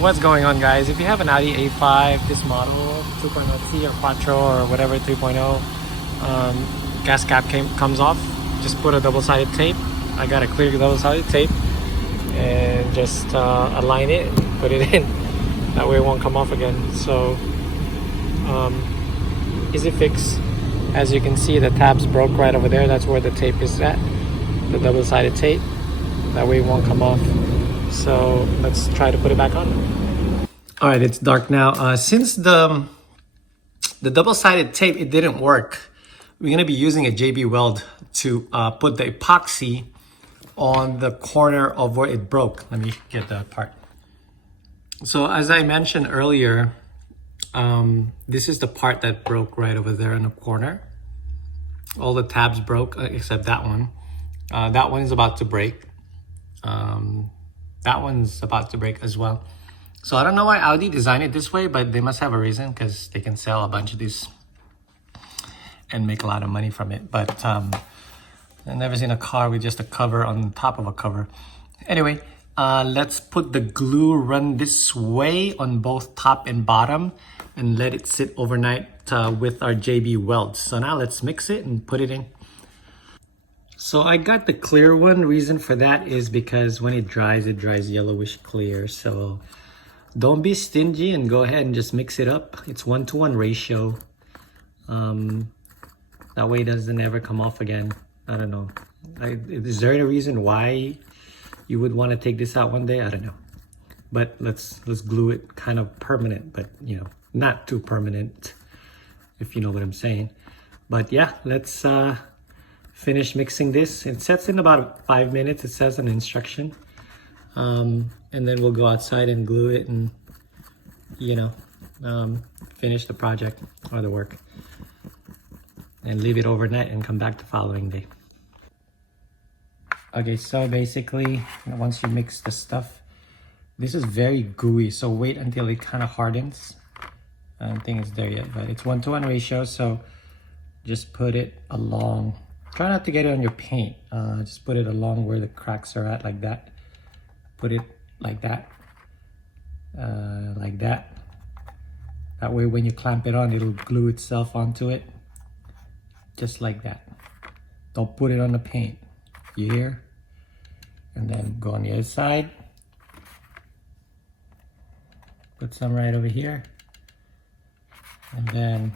What's going on, guys? If you have an Audi A5, this model 2.0T or Quattro or whatever 3.0, gas cap comes off, just put a double-sided tape. I got a clear double-sided tape and just align it and put it in. That way it won't come off again. So easy fix. As you can see, the tabs broke right over there. That's where the tape is at, the double-sided tape. That way it won't come off. So let's try to put it back on. All right, it's dark now. Since the double-sided tape, it didn't work, we're gonna be using a JB weld to put the epoxy on the corner of where it broke. Let me get that part. So as I mentioned earlier, this is the part that broke right over there in the corner. All the tabs broke except that one. That one is about to break. That one's about to break as well. So I don't know why Audi designed it this way, but they must have a reason, because they can sell a bunch of these and make a lot of money from it. But I've never seen a car with just a cover on top of a cover. Anyway, let's put the glue, run this way on both top and bottom, and let it sit overnight with our JB welds. So now let's mix it and put it in. So I got the clear one. Reason for that is because when it dries yellowish clear. So don't be stingy and go ahead and just mix it up. It's 1-to-1 ratio. That way it doesn't ever come off again. I don't know. Is there any reason why you would want to take this out one day? I don't know. But let's glue it kind of permanent, but you know, not too permanent, if you know what I'm saying. But yeah, let's finish mixing this. It sets in about 5 minutes, it says an instruction. And then we'll go outside and glue it and, you know, finish the project or the work. And leave it overnight and come back the following day. Okay, so basically, once you mix the stuff, this is very gooey, so wait until it kind of hardens. I don't think it's there yet, but it's 1-to-1 ratio, so just put it along. Try not to get it on your paint. Just put it along where the cracks are at, like that. Put it like that. Like that. That way when you clamp it on, it'll glue itself onto it. Just like that. Don't put it on the paint. You hear? And then go on the other side. Put some right over here. And then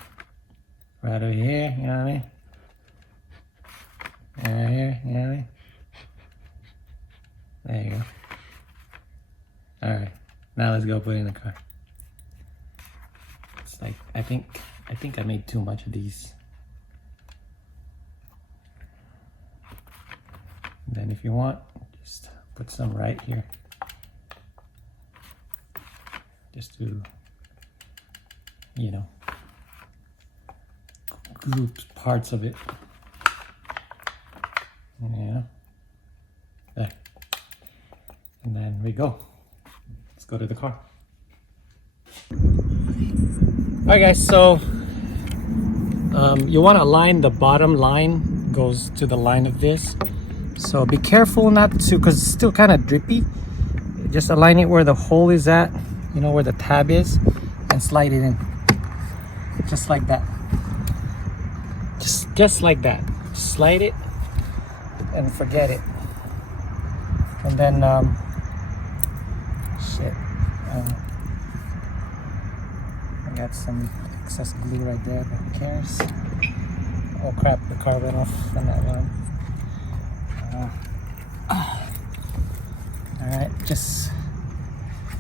right over here, you know what I mean? Right here, you know what I mean? There you go. Alright, now let's go put it in the car. It's like, I think I made too much of these. And then if you want, just put some right here. Just to, you know, glue parts of it. Yeah. There. And then we go. Let's go to the car. Alright guys, so you want to align the bottom line, goes to the line of this. So be careful not to, because it's still kind of drippy. Just align it where the hole is at, you know, where the tab is, and slide it in. Just like that. Just like that. Slide it and forget it. And then shit, I got some excess glue right there, but who cares? Oh crap, the car went off on that one. All right, just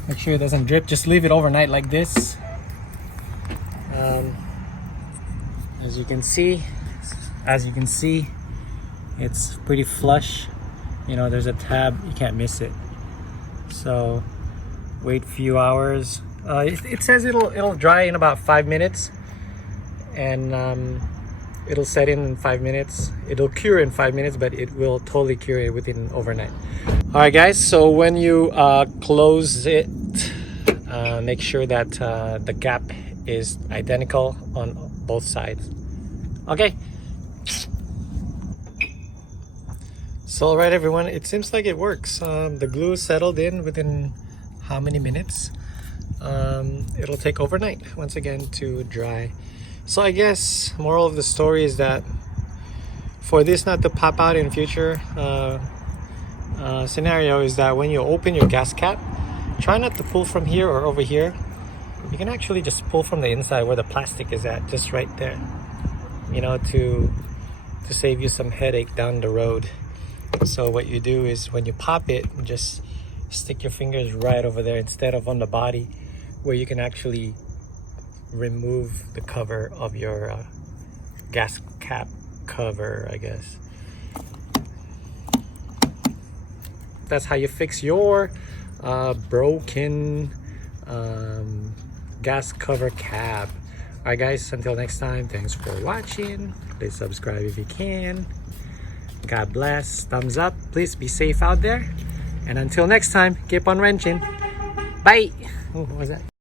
make sure it doesn't drip. Just leave it overnight like this. As you can see, it's pretty flush. You know, there's a tab, you can't miss it. So wait a few hours. It says it'll dry in about 5 minutes, and it'll set in 5 minutes. It'll cure in 5 minutes, but it will totally cure it within overnight. All right guys, so when you close it, make sure that the gap is identical on both sides. Okay. So alright everyone, it seems like it works. The glue settled in within how many minutes? it'll take overnight once again to dry. So I guess moral of the story is that for this not to pop out in future scenario is that when you open your gas cap, try not to pull from here or over here. You can actually just pull from the inside where the plastic is at, just right there, you know, to save you some headache down the road. So what you do is when you pop it, just stick your fingers right over there instead of on the body, where you can actually remove the cover of your gas cap cover, I guess. That's how you fix your broken gas cover cap. Alright guys, until next time, thanks for watching. Please subscribe if you can. God bless. Thumbs up. Please be safe out there. And until next time, keep on wrenching. Bye. Oh, what was that?